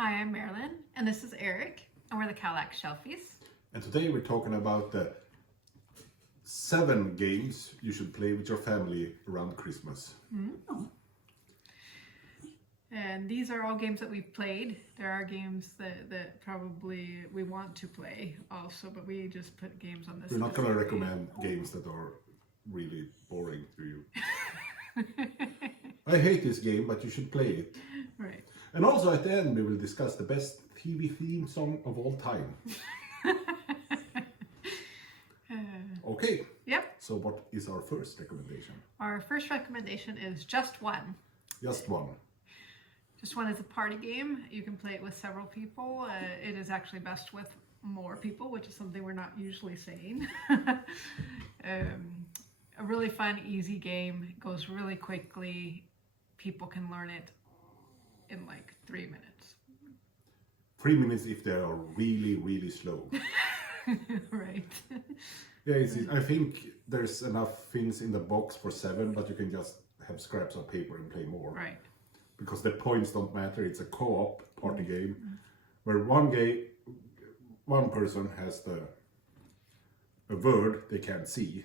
Hi, I'm Marilyn, and this is Eric, and we're the Calac Shelfies. And today we're talking about the 7 games you should play with your family around Christmas. And these are all games that we've played. There are games that probably we want to play also, but we just put games on this We're not list. going to recommend games that are really boring to you. I hate this game, but you should play it. Right. And also at the end we will discuss the best TV theme song of all time. Okay. Yep. So what is our first recommendation? Our first recommendation is Just One. Just one. Just One is a party game. You can play it with several people. It is actually best with more people, which is something we're not usually saying. A really fun, easy game. It goes really quickly. People can learn it in like 3 minutes. 3 minutes if they are really, really slow. Right. Yeah, I think there's enough things in the box for 7, but you can just have scraps of paper and play more. Right. Because the points don't matter. It's a co-op party game where one person has a word they can't see.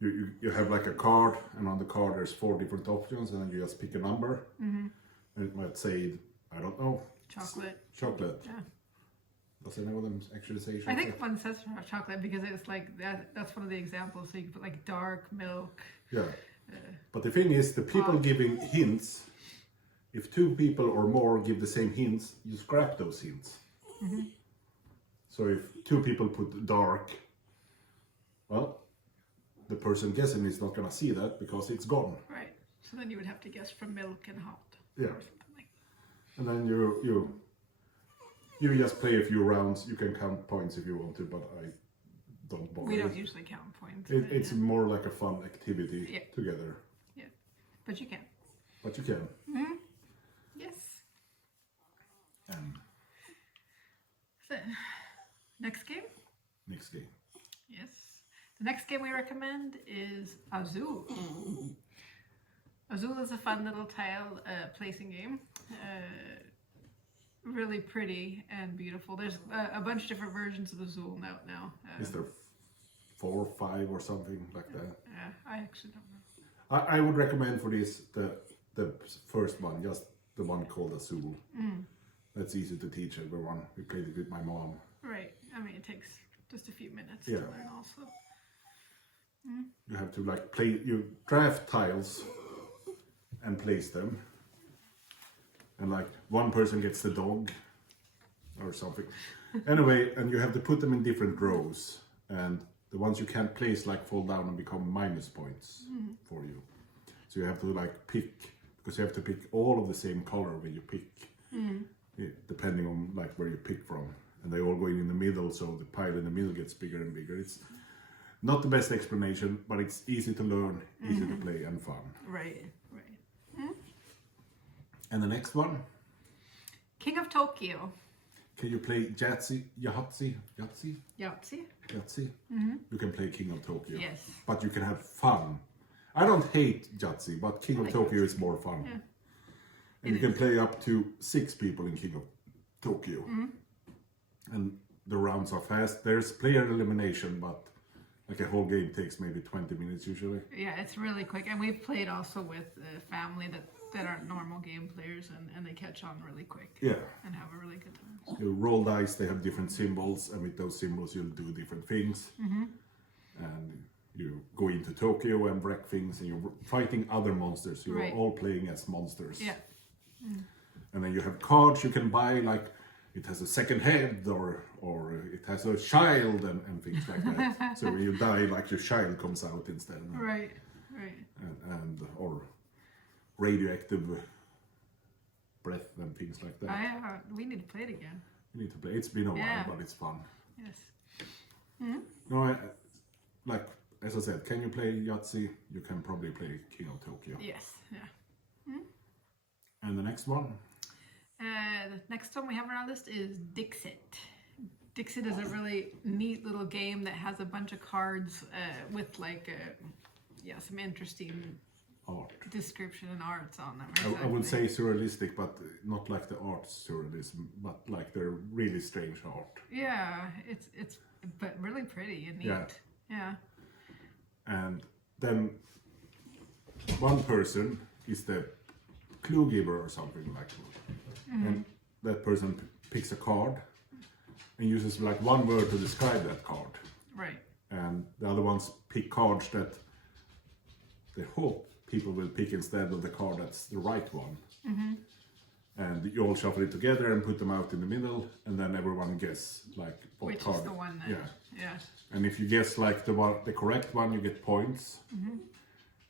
You have like a card, and on the card there's 4 different options, and then you just pick a number. And it might say, I don't know, Chocolate. chocolate. Yeah. Does any of them actually say chocolate? I think one says chocolate because it's like that's one of the examples. So you can put like dark milk. Yeah. But the thing is, the people giving hints, if 2 people or more give the same hints, you scrap those hints. So if 2 people put dark, well, the person guessing is not going to see that because it's gone. Right. So then you would have to guess from milk and hot. Yeah. Or something like that. And then you just play a few rounds. You can count points if you want to, but I don't bother. We don't usually count points. It's more like a fun activity together. Yeah. But you can. But you can. Yes. And So, next game? next game. Yes. The next game we recommend is Azul. Azul is a fun little tile placing game. Really pretty and beautiful. There's a bunch of different versions of Azul out now. Is there 4 or 5 or something like that? I actually don't know. I would recommend for this the first one, just the one called Azul. That's easy to teach everyone. We played it with my mom. Right. I mean, it takes just a few minutes Yeah. to learn also. You have to like you draft tiles and place them. And like one person gets the dog or something. Anyway, and you have to put them in different rows. And the ones you can't place like fall down and become minus points for you. So you have to like pick, because you have to pick all of the same color when you pick. Depending on like where you pick from. And they all go in the middle, so the pile in the middle gets bigger and bigger. It's not the best explanation, but it's easy to learn, easy to play, and fun. Right. And the next one, King of Tokyo. can you play Yahtzee? Yahtzee. You can play King of Tokyo. Yes. But you can have fun. I don't hate Yahtzee, but King of Tokyo is more fun. Yeah. And you can play up to 6 people in King of Tokyo. And the rounds are fast. There's player elimination, but like a whole game takes maybe 20 minutes usually. Yeah, it's really quick. And we've played also with family that aren't normal game players and they catch on really quick. Yeah. And have a really good time. You roll dice, they have different symbols, and with those symbols you'll do different things. And you go into Tokyo and wreck things, and you're fighting other monsters. You're all playing as monsters. Yeah. And then you have cards you can buy, like it has a second head, or it has a child, and things like that. So when you die, like your child comes out instead. Right. And or radioactive breath and things like that. We need to play it again. You need to play. It's been a while, but it's fun. Yes. No, like as I said, can you play Yahtzee? You can probably play King of Tokyo. Yes. Yeah. And the next one? The next one we have on our list is Dixit. Dixit is a really neat little game that has a bunch of cards with like some interesting art. description and arts on them. I would exactly. say surrealistic, but not like the art surrealism, but like the really strange art. Yeah, it's but really pretty and neat. Yeah. Yeah. And then one person is the clue giver or something like that. And that person picks a card and uses like one word to describe that card. Right. And the other ones pick cards that they hope people will pick instead of the card that's the right one. And you all shuffle it together and put them out in the middle, and then everyone guess like what Which card. is the one that, yeah. And if you guess like the correct one, you get points.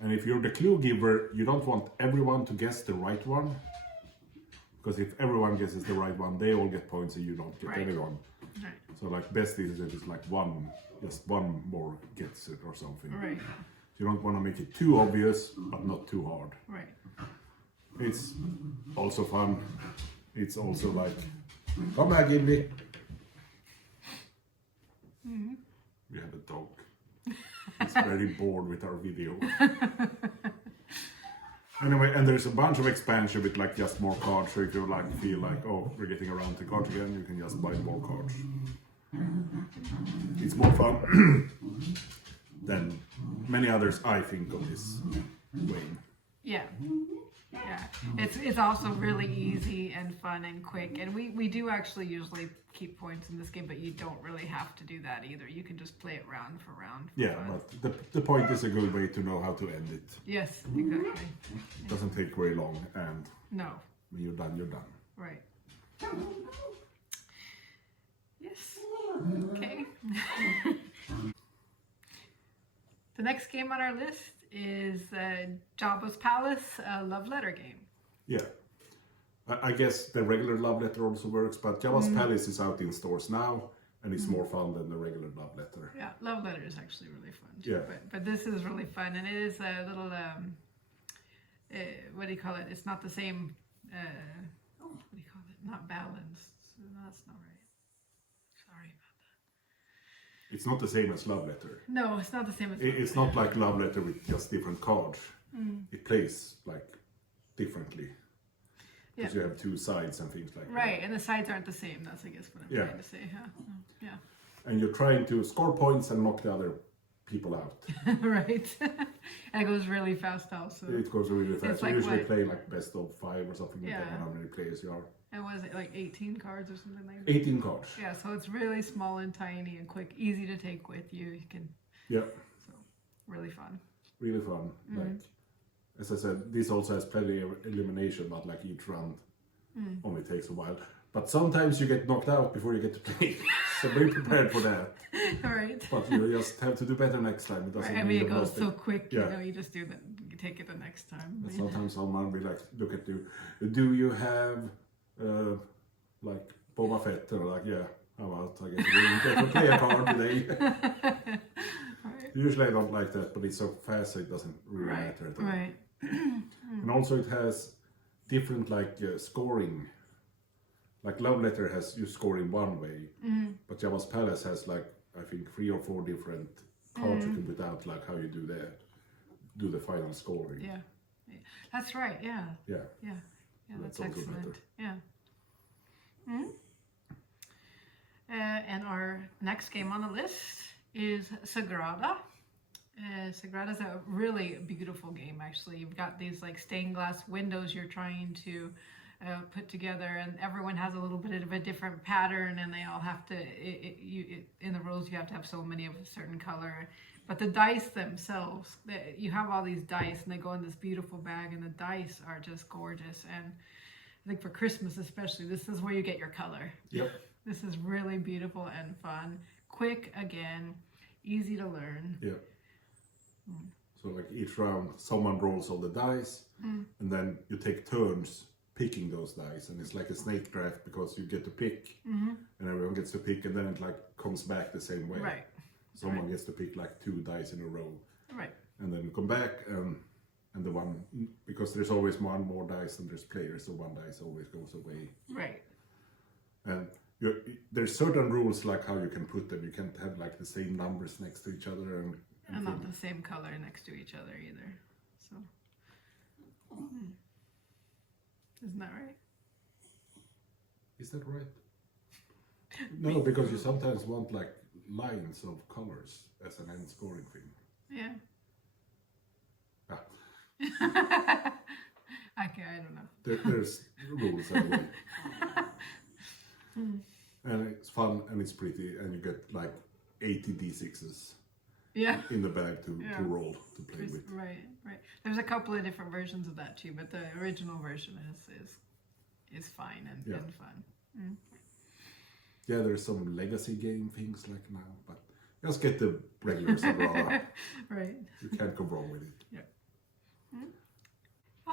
And if you're the clue giver, you don't want everyone to guess the right one, because if everyone guesses the right one, they all get points and you don't get Right. anyone. Right. So like best is it is like just one more gets it or something. Right. You don't want to make it too obvious, but not too hard. Right. It's also fun. It's also like, come back, Gimli. We have a dog. It's very bored with our video. Anyway, and there's a bunch of expansion with like just more cards. So if you like feel like, oh, we're getting around to cards again, you can just buy more cards. It's more fun than many others I think of this way. Yeah. Yeah. It's also really easy and fun and quick. And we do actually usually keep points in this game, but you don't really have to do that either. You can just play it round for round. For Yeah, fun. but the point is a good way to know how to end it. Yes, exactly. It doesn't take very long, and No. when you're done, you're done. Right. Yes. Okay. The next game on our list is Jabba's Palace, a love letter game. Yeah. I guess the regular love letter also works, but Jabba's Palace is out in stores now, and it's more fun than the regular love letter. Yeah, love letter is actually really fun too. Yeah. But this is really fun, and it is a little what do you call it? It's not the same. What do you call it? Not balanced. No, that's not right. Sorry about that. It's not the same as love letter. No, it's not the same as. It's not like love letter with just different cards. It plays like differently. Because you have two sides and things like that. Right, and the sides aren't the same. That's, I guess, what I'm Yeah. trying to say. Huh? Yeah. And you're trying to score points and knock the other people out. Right. And it goes really fast also. It goes really fast. It's We like usually what? play like best of 5 or something, Yeah. depending on how many players you are. And was it like 18 cards or something like that? 18 cards. Yeah, so it's really small and tiny and quick, easy to take with you. You can, Yeah, so really fun. really fun. Like, as I said, this also has plenty of elimination, but like each round only takes a while. But sometimes you get knocked out before you get to play. So be prepared for that. All right. But you just have to do better next time. It doesn't Right. I mean mean, you it goes lost so quick, Yeah. you know, you just do that, you take it the next time. And sometimes someone will like look at you. Do you have like Boba Fett? And like, yeah, how about I guess we didn't get to play a card today. Right. Usually I don't like that, but it's so fast so it doesn't really Right. matter at all. Right. And also it has different like scoring. Like Love Letter has you score in one way, but Jabba's Palace has like I think 3 or 4 different cards you can put out, like how you do the final scoring. Yeah. Yeah. That's right. Yeah. Yeah. Yeah. Yeah. That's That's also excellent. better. Yeah. And our next game on the list is Sagrada. Sagrada is a really beautiful game, actually. You've got these like stained glass windows you're trying to put together, and everyone has a little bit of a different pattern, and they all have to, in the rules, you have to have so many of a certain color. But the dice themselves, you have all these dice, and they go in this beautiful bag, and the dice are just gorgeous. And I think for Christmas especially, this is where you get your color. Yep. This is really beautiful and fun. Quick again, easy to learn. Yeah. So like each round, someone rolls all the dice, and then you take turns picking those dice, and it's like a snake draft because you get to pick, and everyone gets to pick, and then it like comes back the same way. Right. Someone gets to pick like 2 dice in a row, Right. and then you come back, and the one, because there's always one more dice than there's players, so one dice always goes away. Right. And there's certain rules like how you can put them. You can't have like the same numbers next to each other, And not the same color next to each other either. So Isn't that right? Is that right? No, because you sometimes want like lines of colors as an end scoring thing. Yeah. Ah, I don't know. there's rules anyway. And it's fun and it's pretty, and you get like 80 d6s Yeah. in the bag to Yeah. roll to play with. Right, right. There's a couple of different versions of that too, but the original version is fine and fun. Yeah, there's some legacy game things like now, but just get the regular Sagrada. Right. You can't go wrong with it.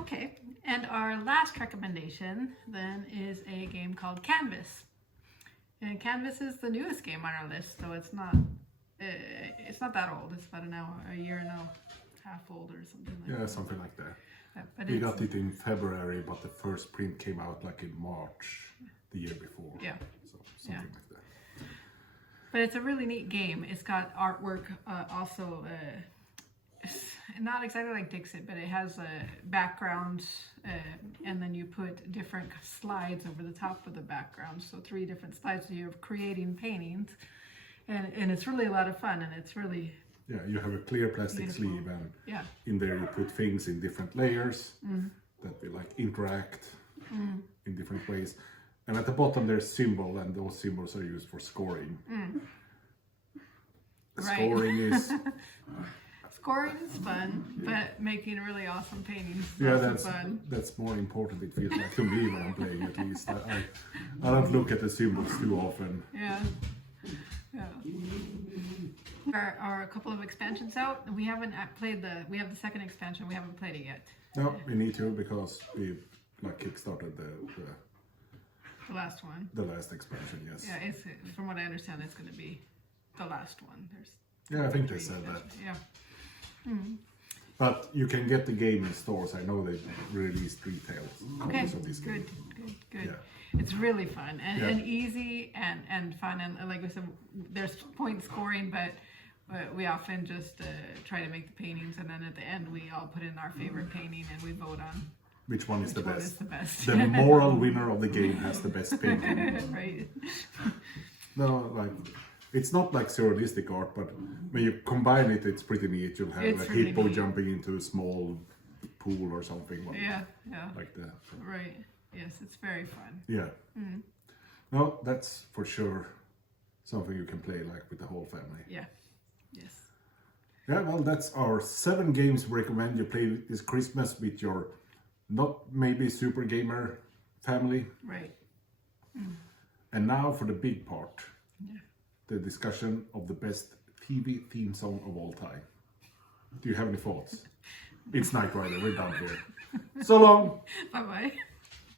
Okay, and our last recommendation then is a game called Canvas. And Canvas is the newest game on our list, so it's not that old. It's about a year and a half old or something like that. Yeah, something like that. But We it's, got it in February, but the first print came out like in March the year before. Yeah. So something like that. But it's a really neat game. It's got artwork also. It's not exactly like Dixit, but it has a background, and then you put different slides over the top of the background. So 3 different slides. So you're creating paintings, and it's really a lot of fun. And it's really Yeah, you have a clear plastic Beautiful. sleeve, and yeah, in there you put things in different layers that will like interact in different ways. And at the bottom there's symbol, and those symbols are used for scoring. Right. Scoring is scoring is fun, but making really awesome paintings is yeah, also fun. that's more important. It feels like to me when I'm playing, at least. I don't look at the symbols too often. Yeah. Yeah. There are a couple of expansions out. We haven't played we have the second expansion. We haven't played it yet. No, we need to, because we like kickstarted The last one. the last expansion. Yes. Yeah, it's from what I understand, it's going to be the last one. There's Yeah, I think they 3 said that. expansions. Yeah. But you can get the game in stores. I know they released retail Okay. copies of this game. Good. Yeah. It's really fun and, Yeah. and easy and fun, and like we said, there's point scoring, but we often just try to make the paintings, and then at the end we all put in our favorite painting and we vote on Which one is the which one best? is the best. The moral winner of the game has the best painting. Right. No, like it's not like surrealistic art, but when you combine it, it's pretty neat. You'll have It's a really hippo neat. jumping into a small pool or something Yeah. like that. So, Right. Yes, it's very fun. yeah. No, that's for sure something you can play like with the whole family. Yeah. Yes. Yeah, well, that's our 7 games we recommend you play this Christmas with your not maybe super gamer family. Right. And now for the big part, Yeah. the discussion of the best TV theme song of all time. Do you have any thoughts? It's Knight Rider, we're done here. So long! Bye bye.